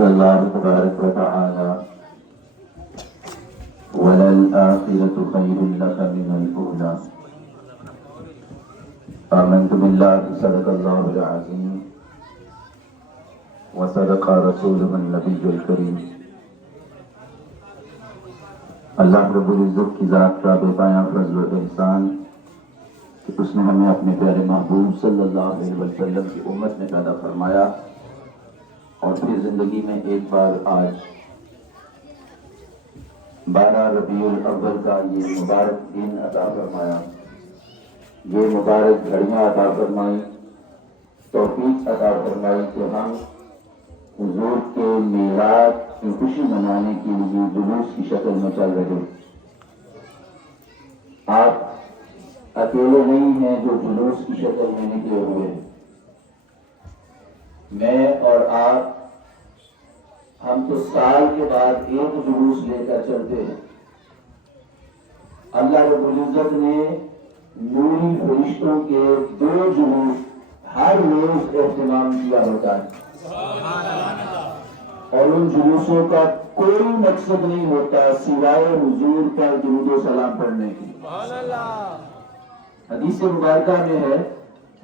अल्लाह तबारक व तआला वलल आखिरतु खैरुल लका मिनल ऊला आमनतु बिल्लाहि सदक़ल्लाहुल अज़ीम व सदक़ा रसूलुहुन नबियुल करीम। अल्लाह रब्बुल इज़्ज़त की ज़ात का बेपाया फज़्ल व एहसान कि उसने हमें अपने प्यारे महबूब सल्लल्लाहु अलैहि वसल्लम की उम्मत में पैदा फरमाया और फिर जिंदगी में एक बार आज 12 रबीउल अव्वल का ये मुबारक दिन अता फरमाया, ये मुबारक घड़ियां अता फरमाई, तौफीक अता फरमाई कि हम हुजूर के मेराज की खुशी मनाने के लिए जुलूस की शक्ल में चल रहे। आप अकेले नहीं हैं जो जुलूस की शक्ल में निकले हुए हैं। मैं और आप हम तो साल के बाद एक जुलूस लेकर चलते हैं। अल्लाह रब्बुल इज़्ज़त ने नूरी फरिश्तों के 2 जुलूस हर रोज एहतमाम किया होता है और उन जुलूसों का कोई मकसद नहीं होता सिवाय हुजूर पर दुरूद व सलाम पढ़ने की। हदीस मुबारका में है,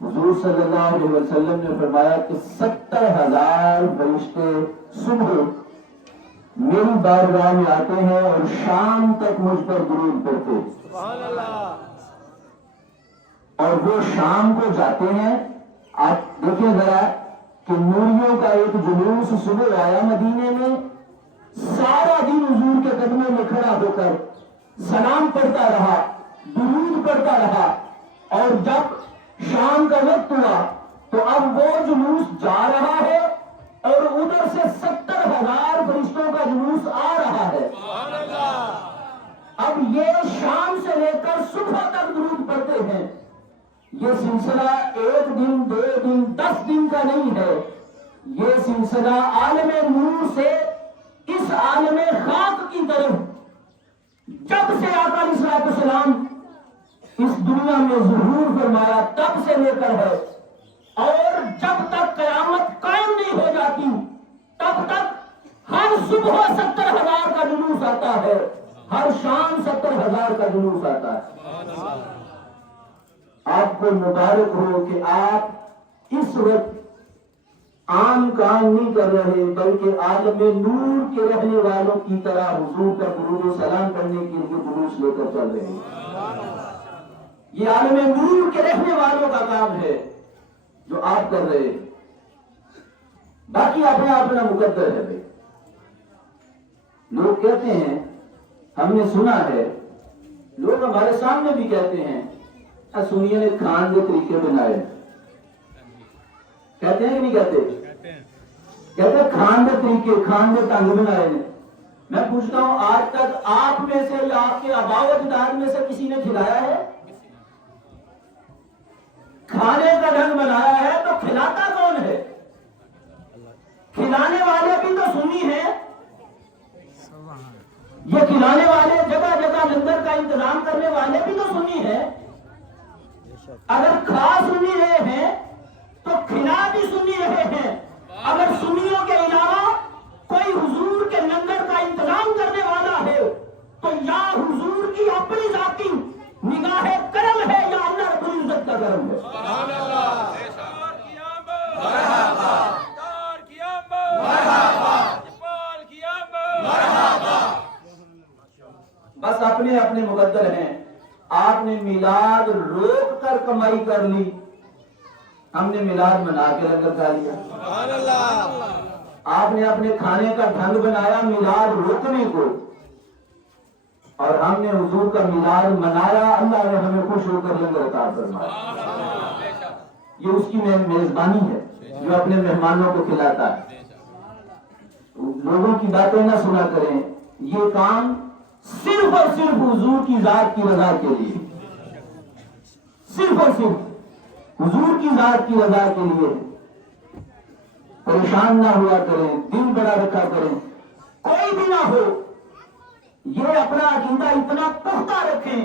हुजूर सल्लल्लाहु अलैहि वसल्लम ने फरमाया कि 70,000 फरिश्ते सुबह मेरी बारगाह में आते हैं और शाम तक मुझ पर दुरूद पढ़ते और वो शाम को जाते हैं। आप देखिए जरा कि नूरियों का एक जुलूस सुबह आया मदीने में, सारा दिन हुजूर के कदमों में खड़ा होकर सलाम पढ़ता रहा, दुरूद पढ़ता रहा और जब शाम का वक्त हुआ तो अब वो जुलूस जा रहा है और उधर से 70,000 फरिश्तों का जुलूस आ रहा है। अब ये शाम से लेकर सुबह तक दुरूद पढ़ते हैं। ये सिलसिला 1 दिन 2 दिन 10 दिन का नहीं है, ये सिलसिला आलमे नूर से इस आलमे खाक की तरफ जब से आका अलैहिस्सलाम इस दुनिया में ज़ुहूर फरमाया तब से लेकर है और जब तक कयामत कायम नहीं हो जाती तब तक हर सुबह 70,000 का जुलूस आता है, हर शाम 70,000 का जुलूस आता है। आपको मुबारक हो कि आप इस वक्त आम काम नहीं कर रहे बल्कि आलमे नूर के रहने वालों की तरह हुजूर का दुरूद व सलाम करने के लिए जुलूस लेकर चल रहे हैं। ये आलमे नूर के रहने वालों का काम है जो आप कर रहे हैं, बाकी अपना अपना मुकद्दर है। भाई लोग कहते हैं, हमने सुना है, लोग हमारे सामने भी कहते हैं सुनिए ने खान के तरीके बनाए, कहते हैं कि नहीं कहते? कहते खान के तरीके, खान के ढंग बनाए ने। मैं पूछता हूं आज तक आप में से या आपके आबाओ अजदाद में से किसी ने खिलाया है? खाने का ढंग बनाया है तो खिलाता कौन है? खिलाने वाले भी तो सुनी है। ये खिलाने वाले, जगह जगह लंगर का इंतजाम करने वाले भी तो सुनी है। अगर खा सुनी रहे हैं तो खिला भी सुनी रहे हैं। अगर सुनियों के अलावा कोई हुजूर के लंगर का इंतजाम करने वाला है तो या हुजूर की अपनी जाती निगाह करम है या अल्लाह रब्बुल इज्जत का करम है। बस अपने अपने मुकद्दर हैं। आपने मिलाद रोक कर कमाई कर ली, हमने मिलाद मना के लंगर खा लिया। आपने अपने खाने का ढंग बनाया मिलाद रोकने को, और हमने हुजूर का मिलाद मनाया, अल्लाह ने हमें खुश होकर लंगर अता फरमाया। ये उसकी मेजबानी है जो अपने मेहमानों को खिलाता है। लोगों की बातें ना सुना करें, ये काम सिर्फ और सिर्फ हुजूर की जात की रजा के लिए, सिर्फ और सिर्फ हुजूर की जात की रजा के लिए। परेशान ना हुआ करें, दिल बड़ा रखा करें, कोई भी ना हो, ये अपना अकीदा इतना पुख्ता रखें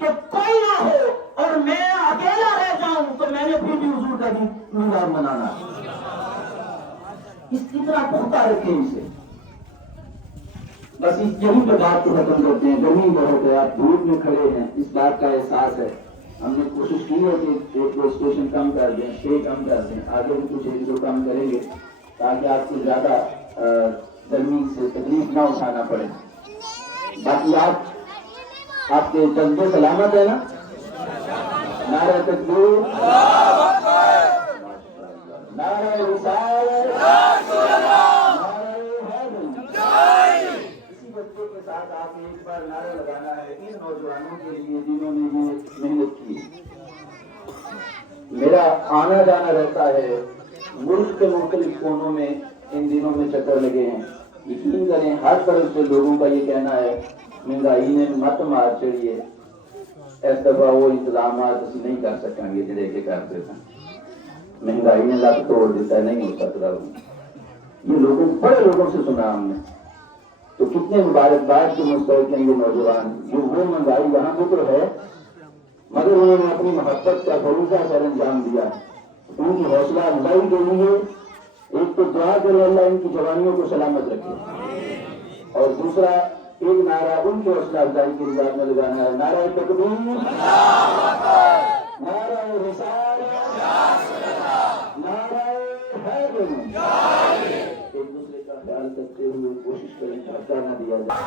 कि कोई ना हो और मैं अकेला रह जाऊं तो मैंने फिर भी हुजूर का मिलाद मनाना। इस तरह पुख्ता रखें इसे। बस इस यही पर बात को खत्म करते हैं। गर्मी बहुत है, आप धूप में खड़े हैं, इस बात का एहसास है। हमने कोशिश की है कि एक दो स्टेशन कम कर दें, स्टे कम कर दें, आगे भी कुछ एक दो कम करेंगे ताकि आपको ज्यादा गर्मी से तकलीफ ना उठाना पड़े। बाकी आप आपके जज्बे सलामत है ना? नारे तकबीर, नारे रिसालत, इसी बच्चे के साथ आपने एक बार नारा लगाना है इन नौजवानों के लिए जिन्होंने ये मेहनत की। मेरा आना जाना रहता है मुल्क के मुख्तलिफ कोनों में, इन दिनों में चक्कर लगे हैं। यकीन करें हर तरफ से लोगों का ये कहना है महंगाई ने मत मार चढ़ी है, इस दफा वो इंतजाम असं नहीं कर सकेंगे जिले के करते थे। महंगाई ने लत तोड़ दिता है, नहीं हो सकता। ये लोगों बड़े लोगों से सुना हमने, तो कितने मुबारकबाद के मुस्तहिक हैं ये नौजवान। जो वो महंगाई यहाँ भी तो है मगर उन्होंने अपनी मोहब्बत का भरोसा सर अंजाम दिया। उनकी हौसला अफजाई के लिए एक तो दुआ करे अल्लाह इनकी जवानियों को सलामत रखे, और दूसरा एक नारा उनकी हौसला अफजाई के लिए में लगाना है, नारा तकबीर, नारा रिसालत, नारा हैदर। एक दूसरे का ख्याल करते हुए कोशिश करें धक्का न दिया जाए।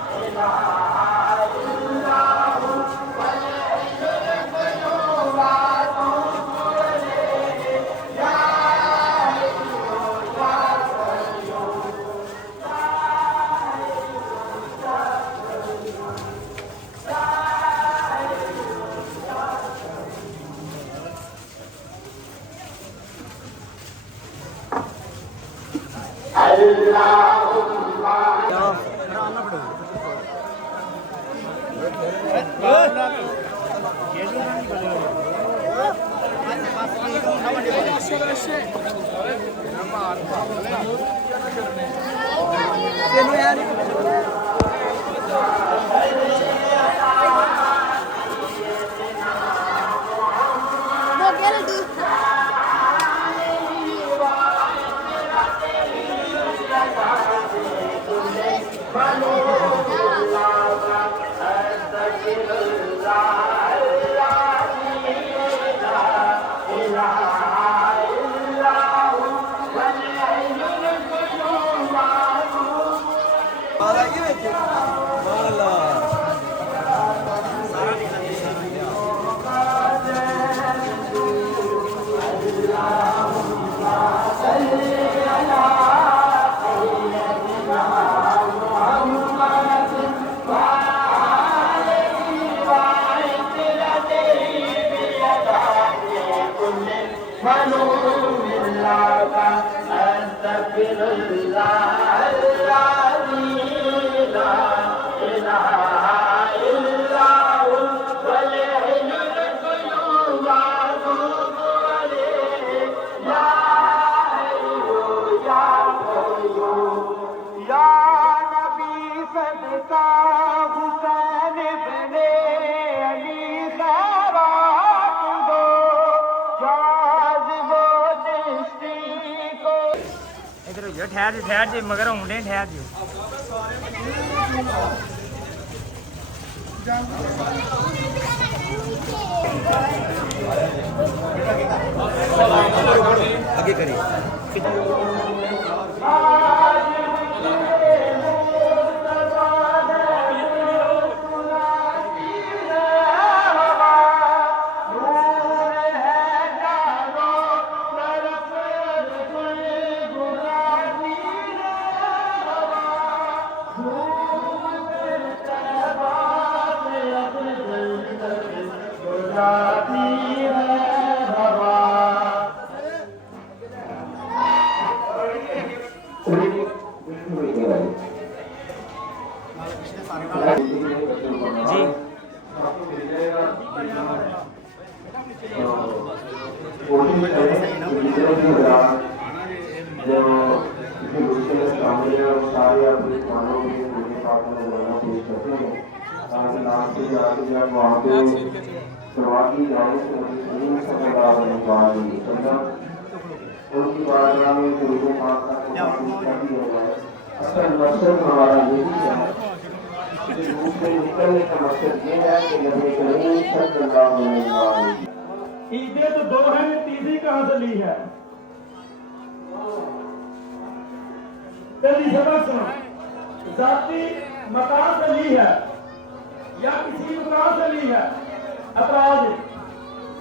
हुसैन बने अली खैरात दो। ठहर जी मगर होंगे ठहर जी आगे करिए जी जो सामने सारे अपने मानव के पेश करते हैं ताकि लास्ट से जाके जब वहाँ पे शुरुआती जाने से मुझे सफलता उनकी बारगाह में गुरु माता को कर दिया जाए। असल मकसद हमारा यही है कि रूप से निकलने का मकसद ये है कि नबी करीम सल्लल्लाहु अलैहि वसल्लम ईदें तो दो हैं, तीसरी कहाँ से ली है? पहली सबक सुनो, जाती मकान से ली है या किसी मकान से ली है? अपराध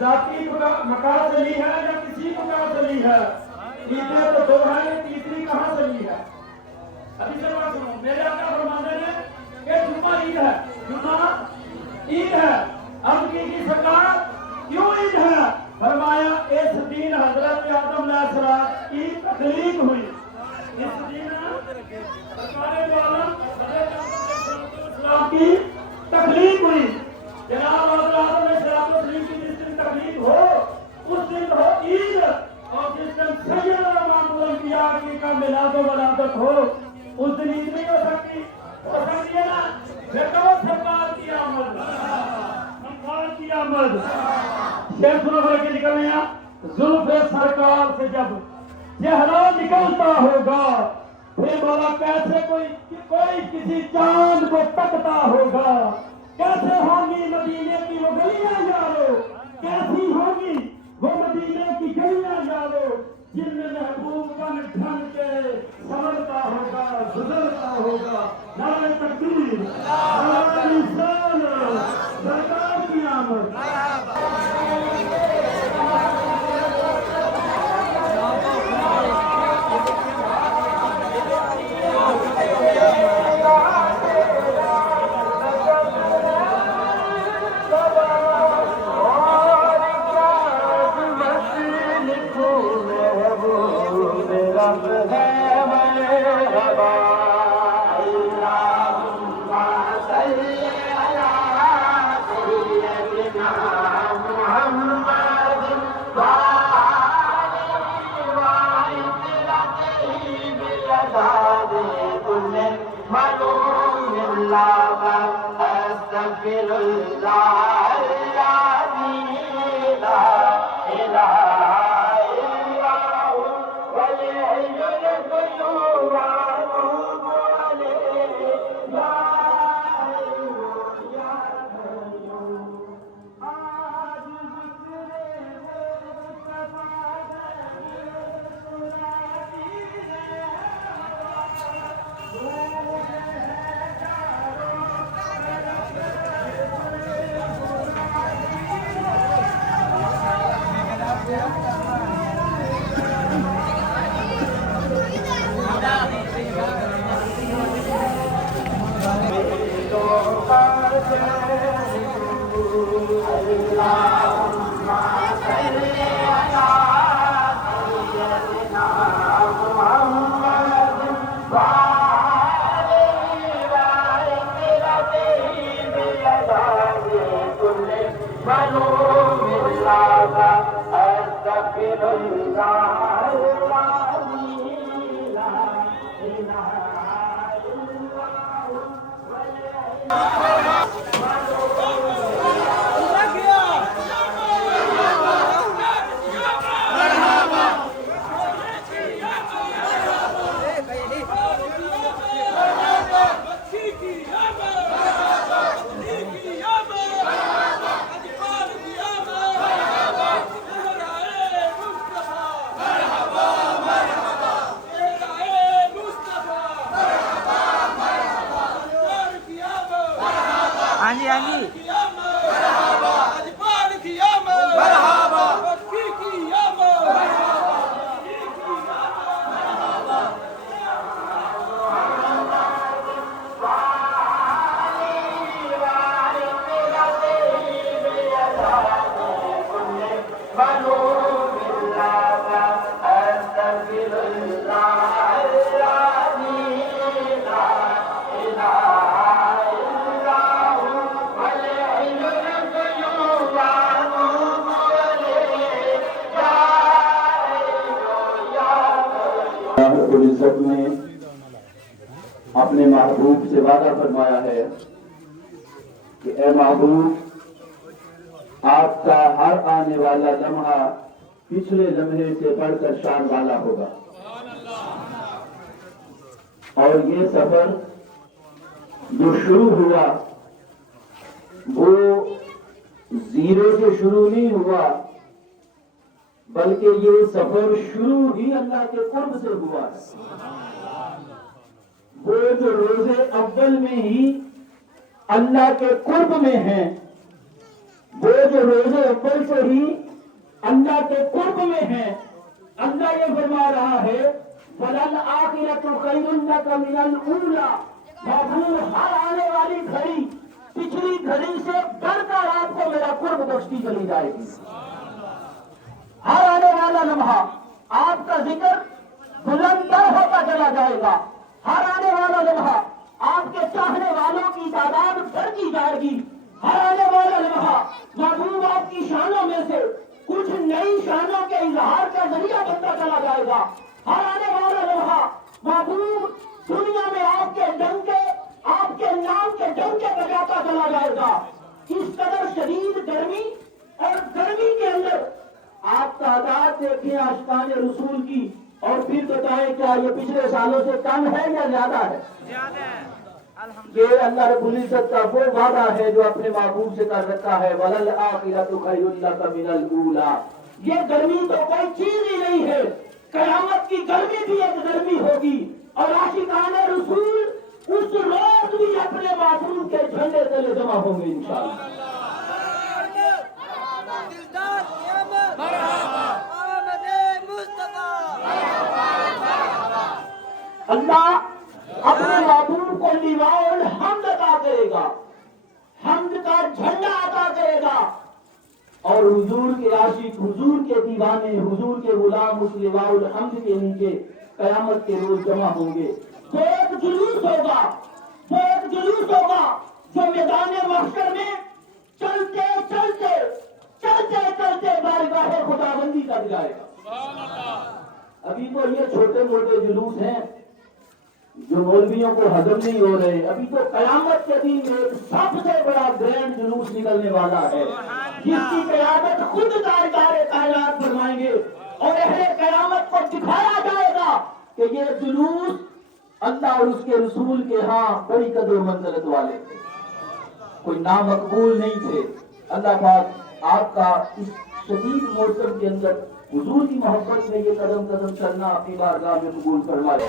जाती मकान से ली है या किसी मकान से ली है? ईदें तो दो हैं, तीसरी कहाँ से ली है? अभी सबक सुनो, मेरे आका फरमाते हैं कि जुम्मा ईद है, जुम्मा ईद है। अब की सरकार क्यों ईद है? फरमाया इस दिन हजरत आदम अलैहिस्सलाम की तकलीफ हुई। इस दिन सरकार दो आलम हजरत आदम अलैहिस्सलाम की तकलीफ हुई। जनाब हजरत आदम अलैहिस्सलाम की जिस दिन तकलीफ हो उस दिन हो ईद, और जिस दिन सैयद इमामुल अंबिया का मिलाद व वलादत हो उस दिन ईद नहीं हो सकती। हो सकती है ना? देखो सरकार की आमद, सरकार की आमद। शेर सुनो के निकल रहे हैं। जुल्फे सरकार से जब चेहरा निकलता होगा फिर बोला कैसे कोई किसी चांद को तकता होगा। कैसे होंगी मदीने की वो गलियां यारो, कैसी होंगी वो मदीने की गलियां यारो, जिनमें महबूब बन ढंग के संवरता होगा, गुजरता होगा। नारे तकबीर, नारे निशान, सरकार की आमद। इज्जत ने अपने महबूब से वादा फरमाया है कि ए महबूब, आपका हर आने वाला लम्हा पिछले लम्हे से बढ़कर शान वाला होगा। और ये सफर जो शुरू हुआ वो जीरो से शुरू नहीं हुआ, बल्कि ये सफर शुरू ही अल्लाह के कुर्ब से हुआ है। वो जो रोजे अव्वल में ही अल्लाह के कुर्ब में हैं, वो जो रोजे अव्वल से ही अल्लाह के कुर्ब में हैं, अल्लाह ये फरमा रहा है वलल आखिरतु खैरुन लका मिनल ऊला। महबूब, हर आने वाली घड़ी पिछली घड़ी से बढ़कर आपको मेरा कुर्ब बख्शती चली जाएगी। हर आने वाला लम्हा आपका जिक्र बुलंदर होता चला जाएगा। हर आने वाला लम्हा आपके चाहने वालों की तादाद बढ़ती जाएगी। हर आने वाला लम्हा महबूब आपकी शानों में से कुछ नई शानों के इजहार का जरिया बनता चला जाएगा। हर आने वाला लम्हा महबूब दुनिया में आपके डंके, आपके नाम के डंके बजाता चला जाएगा। इस कदर शदीद गर्मी, और गर्मी के अंदर आप तादाद देखें आशिकान रसूल की, और फिर बताएं क्या ये पिछले सालों से कम है या ज्यादा है? ये अल्लाह रब्बुल इज्जत का वो वादा है जो अपने महबूब से कर रखा है, वलल आखिरतु खैरुन लका मिनल ऊला। ये गर्मी तो कोई चीज ही नहीं है, कयामत की गर्मी भी एक गर्मी होगी, और आशिकान रसूल उस रोज भी अपने महबूब के झंडे तले जमा होंगे इंशाअल्लाह। अल्लाह अपने महबूब को लिवाउल हम्द अता करेगा, हम्द का झंडा अता करेगा, और हुजूर के आशिक, हुजूर के दीवाने, हुजूर के गुलाम उस लिवाउल हम्द के नीचे कयामत के रोज जमा होंगे। तो एक जुलूस होगा, वो एक जुलूस होगा जो मैदान महशर में चलते चलते चलते चलते बारगाह खुदाबंदी तक जाएगा। अभी तो ये छोटे मोटे जुलूस हैं जो मौलवियों को हजम नहीं हो रहे। अभी तो कयामत के दिन में एक सबसे बड़ा ग्रैंड जुलूस निकलने वाला है, जिसकी कयामत खुद ताजदार कायनात फरमाएंगे, और अहले कयामत को दिखाया जाएगा कि ये जुलूस अल्लाह और उसके रसूल के यहाँ बड़ी कदर मंजिलत वाले थे, कोई नामकबूल नहीं थे। अल्लाह पाक आपका इस शदीद मौसम के अंदर हुजूर की मोहब्बत में ये कदम कदम चलना अपनी बारगाह में कबूल फरमाए।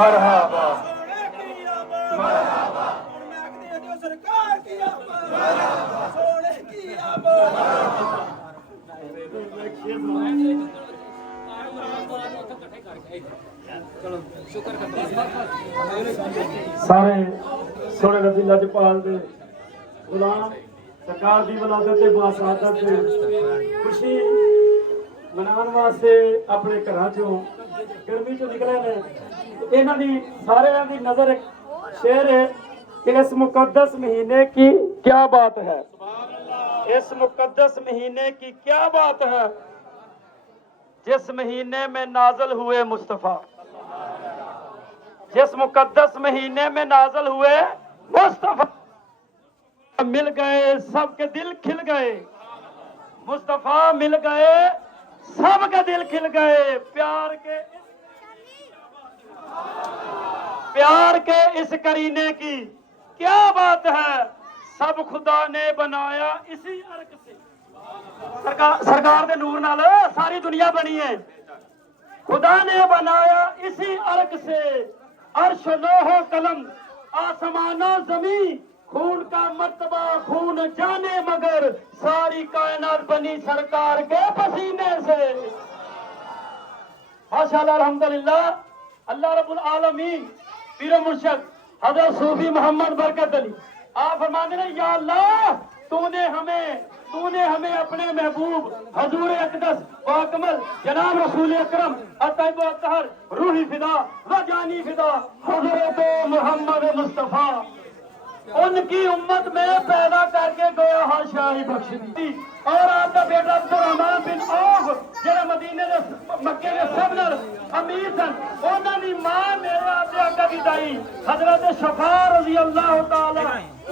मरहबा सरकार की सोने की सारे सोने नबी लजपाल दे गुलाम सरकार दी वलादत ते बासादत ते खुशी मनाने वास्ते अपने घरां चों गर्मी चों निकले ने इन्हां दी सारियां दी नजर एक शेर है कि इस मुकद्दस महीने की क्या बात है, इस मुकद्दस महीने की क्या बात है, जिस महीने में नाज़िल हुए मुस्तफ़ा, जिस मुकद्दस महीने में नाज़िल हुए मुस्तफ़ा, मिल गए सबके दिल खिल गए, मुस्तफ़ा मिल गए सबके दिल खिल गए, प्यार के इस करीने की क्या बात है, सब खुदा ने बनाया इसी अर्क से। सरकार दे नूर नाल सारी दुनिया बनी है, खुदा ने बनाया इसी अर्क से, अर्श लोहो कलम आसमानो जमी, खून का मर्तबा खून जाने मगर सारी कायनात बनी सरकार के पसीने से। माशाअल्लाह अल्हम्दुलिल्लाह। अल्लाह रब्बुल आलमीन पीर मुर्शिद हज़रत सूफी मोहम्मद बरकत अली आप फरमाते हैं, या अल्लाह तूने हमें अपने महबूब हजूर अक़दस व अकमल जनाब रसूल अकरम अतैब व अतहर रूही फिदा व जानी फिदा हज़रत मोहम्मद मुस्तफ़ा उनकी उम्मत में पैदा करके गया हाँ शाही बख्श दी। और आपका बेटा अब्दुर्रहमान बिन औफ जेड़ा मदीने दे मक्के दे सब नाल अमीर सन, उन्हां दी मां मेरे आपदे आका दी दाई हजरत शफा रज़ी अल्लाह तआला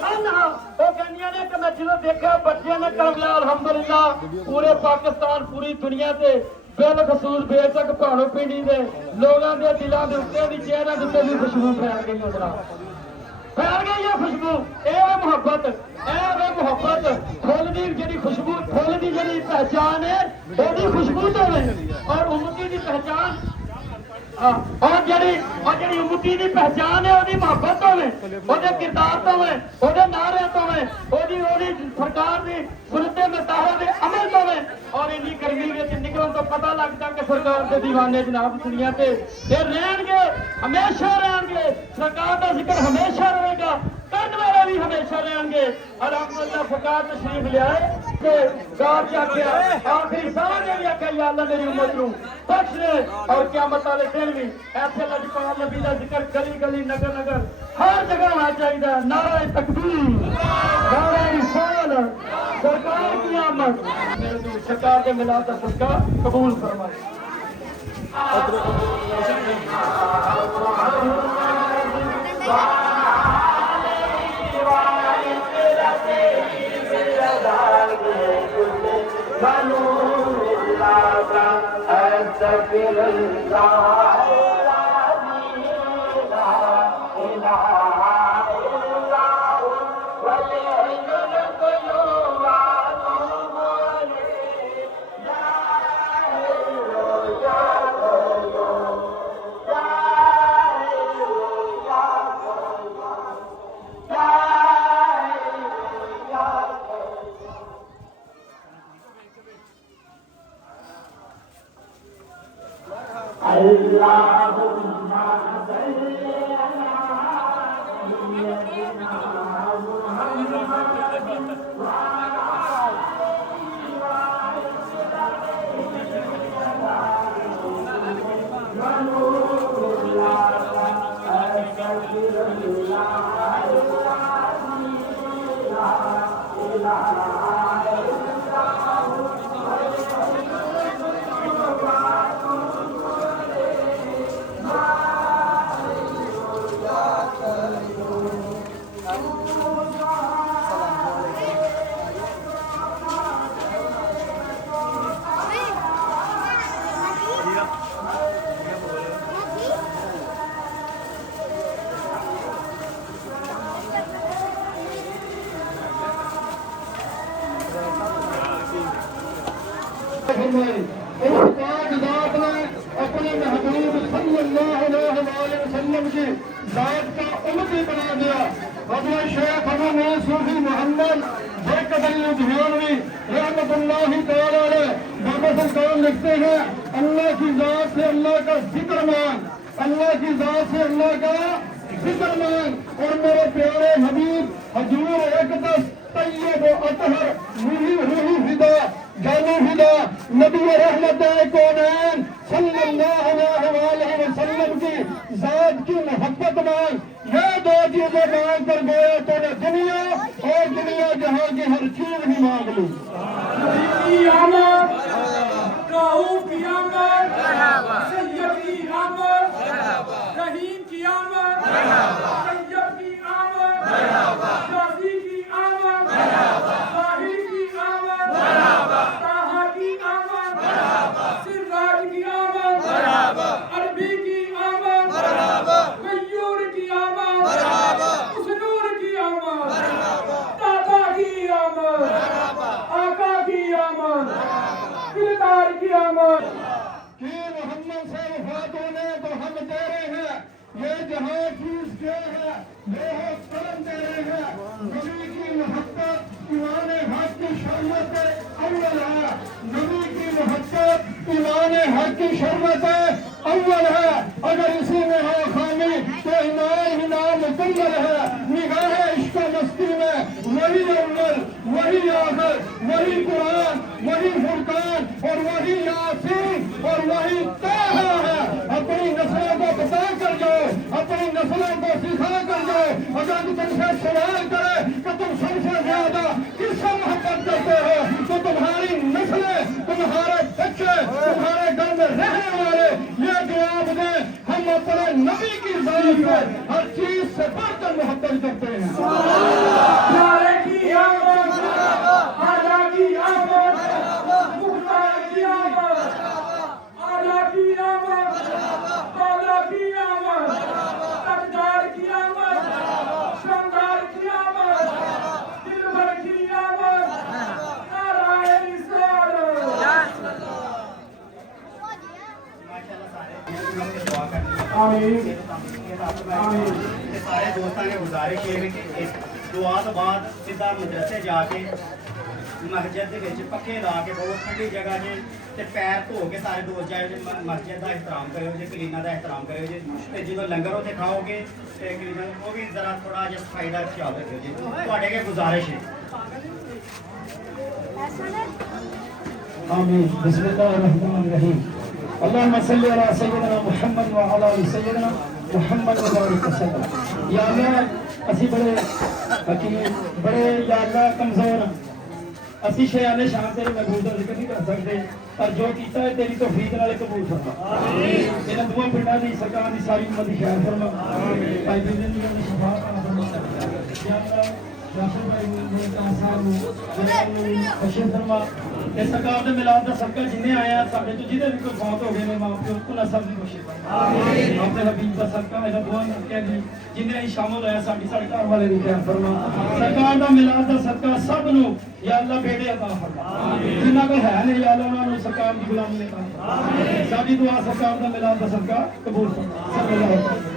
अन्हा वो कहंदियां ने कि मैं जो देखा बच्चे ने कर लिया अल्हम्दुलिल्लाह पूरे पाकिस्तान पूरी दुनिया ते बेलखसूस बेशक भाणो पिंडी दे लोगों के दिलों के उत्ते भी चेहरे के उत्ते भी खुशबू फैल गई जनाब, फैल गई है खुशबू। ए मोहब्बत फुल दी जी खुशबू फुल की जी पहचान है वो खुशबू तो है और उम्मती की पहचान और जी उम्मती की पहचान है वो मोहब्बत तो है, वो किरदार तो है, वो नारे तो है, वो सरकार की सुनते मताहा के अमल तो है। और इन्नी गर्मी में निकलन तो पता लगता कि सरकार के दीवाने जनाब दुनिया से रहेंगे, हमेशा रहेंगे, सरकार का जिक्र हमेशा रहेगा, करने वाले भी हमेशा रहेंगे। अल्हम्दुलिल्लाह फकार तशरीफ ले आए आखिरी साल ने भी आख्या या अल्लाह मेरी उम्मत नूं बख्श दे और क़यामत वाले दिन भी ऐसे लजपाल नबी का जिक्र गली गली नगर नगर हर जगह होना चाहिए। नारा तकबीर, नारा रिसालत, सरकार की आमद, मेरे दूर सरकार के मिलाद का सदका कबूल फरमाए। अपने महबूब सल्लल्लाहु अलैहि वसल्लम वसल्लम की जात का उम्मती बना दिया। हज़रत शेख हमें सूफी मोहम्मद ज़कदुल्लाहवी रहमतुल्लाहि तआला अलैह बाबा सरकार लिखते हैं, अल्लाह की जात से अल्लाह का जिक्र मांग, अल्लाह की जात से अल्लाह का जिक्र मांग। और मेरे प्यारे हबीब हजूर अक़दस तय्यब अतहर रूही फिदा जानी फिदा नबी रहमत कौनैन सल्लल्लाहु अलैहि वसल्लम की जात की मोहब्बत मांग। ये दो चीजें मांग कर गया तो ने दुनिया और दुनिया जहां की हर चीज भी मांग ली। की आमद, रऊफ की आमद, सैयद की आमद, रहीम की आमद, सैयद की आमद, शादी की आमद, साहिर की आमद, ताहा की आमद, सिराज की आमद, अरबी की आमद, मयूर की आमद, उसनूर की आमद, दादा की आमद, आका की आमद, दिलदार की आमद। कि मोहम्मद से वफात होने तो हम दे रहे हैं, ये जहां चीज जो है लोहो कलम दे रहे हैं। नबी की मोहब्बत ईमान हक की शर्मत अव्वल है, नबी की मोहब्बत ईमान हक की शर्मत अव्वल है। अगर इसी में हो खामी तो ईमान ही नाम मुकम्मल है। निगाह इश्क मस्ती में वही अव्वल, वही आखिर, वही कुरान, वही फुरकान और वही यासीन और वही ताहा है। अपनी नस्लों को बता कर जाओ, अपनी नस्लों को सिखा कर जाओ। अगर तुमसे सवाल करे कि तुम सबसे ज्यादा किससे मोहब्बत करते हो तो तुम्हारी नस्लें, तुम्हारे बच्चे, तुम्हारे घर में रहने वाले ये जवाब दें, हम अपने नबी की जात से हर चीज से बढ़कर मोहब्बत करते हैं। प्यारे की आमद, आला की आमद, मुख्तार की आमद, आला की आमद, बाला की आमद, तकदार की आमद, शानदार की आमद, दिलबर की आमद, नाराए निसार। आमीन आमीन। सारे दोस्तों ने गुजारिश है कि इस दुआ तो बाद सीधा मदरसे जाके मस्जिद ਦੇ ਵਿੱਚ ਪੱਖੇ ਲਾ ਕੇ ਬਹੁਤ ਠੰਡੀ ਜਗ੍ਹਾ 'ਚ ਤੇ ਪੈਰ ਧੋ ਕੇ ਸਾਰੇ ਦੋਸਤ ਜਾਇਓ ਜੀ ਮਸਜਿਦ ਦਾ ਇhtਰਾਮ ਕਰਿਓ ਜੀ, ਕਲੀਨਾ ਦਾ ਇhtਰਾਮ ਕਰਿਓ ਜੀ। ਤੇ ਜਦੋਂ ਲੰਗਰ ਉੱਥੇ ਖਾਓਗੇ ਤੇ ਕਲੀਨਾ ਉਹ ਵੀ ਜ਼ਰਾ ਥੋੜਾ ਜਿਹਾ ਸਫਾਈ ਦਾ ਖਿਆਲ ਰੱਖਿਓ ਜੀ, ਤੁਹਾਡੇ ਅੱਗੇ ਗੁਜ਼ਾਰਿਸ਼ ਹੈ। आमीन। बिस्मिल्लाहिर्रहमानिर्रहीम। अल्लाहुम्मा सल्लि अला सय्यिदिना मुहम्मद व अला आलि सय्यिदिना मुहम्मद व बारिक वसल्लम। या अल्लाह असी बड़े हकीम, बड़े या अल्लाह कमजोर असी शयाने शान तेरे महबूब का जिक्र नहीं कर सकते, पर जो किया है तेरी तौफीक नाल कबूल फरमा। आमीन। इन दुआ पिंडां दी सरकार दी सारी उम्मत दी खैर फरमा। भाई बिजन दी शफाअत अता फरमा। या अल्लाह राशद भाई ने का साहब बशीर फरमा। इस सरकार दे मिलाद दा सबका जिन्ने आया साडे तो जिन्हें भी कोई फौत हो गए ने मां प्यो उन्हां सब दी खुशी फरमा। आमीन। अपने हबीब दा सदका मेरा दुआ करके जी जिन्हें ही शामिल होया साडी साडे घर वाले दी खैर फरमा। सरकार दा मिलाद दा सदका सब नु या अल्लाह बेटे अता फरमा। आमीन। जिन्हां को है ने या अल्लाह उन्हां नु सरकार दी गुलामी अता फरमा। आमीन। साडी दुआ सरकार दा मिलाद दा सदका कबूल फरमा। सल्लल्लाहु अलैहि वसल्लम।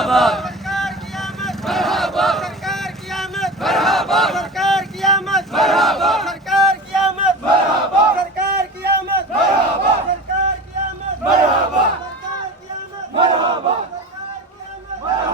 सरकार की आमद सरकार की आमद सरकार की आमद सरकार की आमद सरकार की आमद सरकार की आमद सरकार की आमद सरकार की आमद